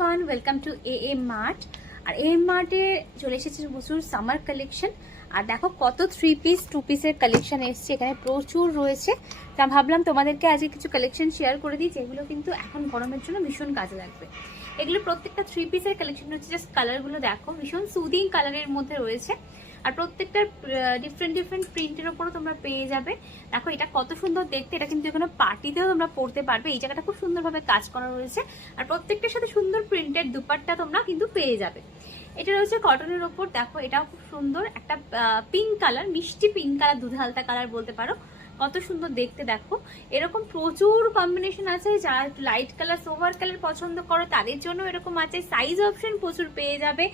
Everyone, welcome to AM mart. আর AM মার্টে চলে এসেছে প্রচুর সামার কালেকশন। আর দেখো কত 3 পিস 2 পিসের কালেকশন এসছে, এখানে প্রচুর রয়েছে। তা ভাবলাম তোমাদেরকে আজকে কিছু কালেকশন শেয়ার করে দিই, যেগুলো কিন্তু এখন গরমের জন্য ভীষণ কাজে লাগবে। এগুলো প্রত্যেকটা 3 পিসের কালেকশন হচ্ছে। জাস্ট কালারগুলো দেখো, ভীষণ সুদিং কালারের মধ্যে রয়েছে। আর প্রত্যেকটার ডিফারেন্ট প্রিন্টের ওপরও তোমরা পেয়ে যাবে। দেখো এটা কত সুন্দর দেখতে, এটা কিন্তু কোনো পার্টিতেও তোমরা পরতে পারবে। এই জায়গাটা খুব সুন্দরভাবে কাজ করা রয়েছে। আর প্রত্যেকটার সাথে সুন্দর প্রিন্টেড দুপাট্টা তোমরা কিন্তু পেয়ে যাবে। এটা রয়েছে কটনের ওপর। দেখো এটাও খুব সুন্দর, একটা পিঙ্ক কালার, মিষ্টি পিঙ্ক কালার, দুধ হালতা কালার বলতে পারো। কত সুন্দর দেখতে দেখো। এরকম প্রচুর কম্বিনেশন আছে। যারা লাইট কালার, সোভার কালার পছন্দ করো তাদের জন্য এরকম আছে। সাইজ অপশন প্রচুর পেয়ে যাবে।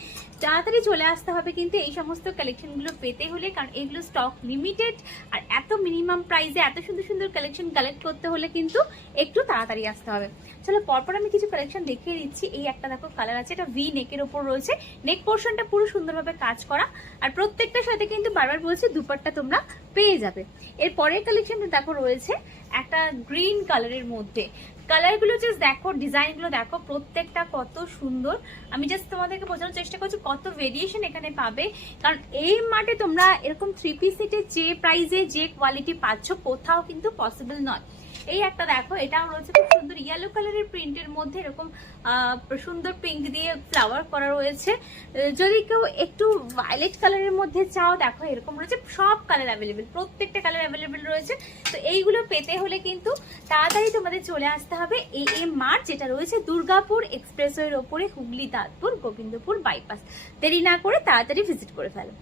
তাড়াতাড়ি চলে আসতে হবে কিন্তু এই সমস্ত কালেকশনগুলো পেতে হলে, কারণ এগুলো স্টক লিমিটেড। আর এত মিনিমাম প্রাইসে এত সুন্দর সুন্দর কালেকশন কালেক্ট করতে হলে কিন্তু একটু তাড়াতাড়ি আসতে হবে। চলো পরপর আমি কিছু কালেকশন দেখিয়ে দিচ্ছি। এই একটা দেখো কালার আছে, এটা ভি নেকের ওপর রয়েছে। নেক পোর্শনটা পুরো সুন্দরভাবে কাজ করা। আর প্রত্যেকটার সাথে কিন্তু বারবার বলছি দুপাট্টা তোমরা পেয়ে যাবে। এর পরের কালেকশনটা দেখো রয়েছে একটা গ্রিন কালারের মধ্যে। কালারগুলো জাস্ট দেখো, ডিজাইনগুলো দেখো, প্রত্যেকটা কত সুন্দর। আমি জাস্ট তোমাদেরকে বোঝানোর চেষ্টা করছি কত ভেরিয়েশন এখানে পাবে। কারণ এই মার্টে তোমরা এরকম 3 পিস সেটে যে প্রাইসে যে কোয়ালিটি পাচ্ছ কোথাও কিন্তু পসিবল নয়। এই একটা দেখো, এটাও রয়েছে খুব সুন্দর ইয়েলো কালারের প্রিন্টের মধ্যে, এরকম সুন্দর পিঙ্ক দিয়ে ফ্লাওয়ার করা রয়েছে। যদি কেউ একটু ভায়োলেট কালারের মধ্যে চাও, দেখো এরকম রয়েছে। সব কালার অ্যাভেলেবেল, প্রত্যেকটা কালার অ্যাভেলেবেল রয়েছে। তো এইগুলো পেতে হলে কিন্তু তাড়াতাড়ি তোমাদের চলে আসতে হবে এএম মার্ট, যেটা রয়েছে দুর্গাপুর এক্সপ্রেসওয়ের ওপরে, হুগলি, দাঁতপুর, গোবিন্দপুর বাইপাস। দেরি না করে তাড়াতাড়ি ভিজিট করে ফেলো।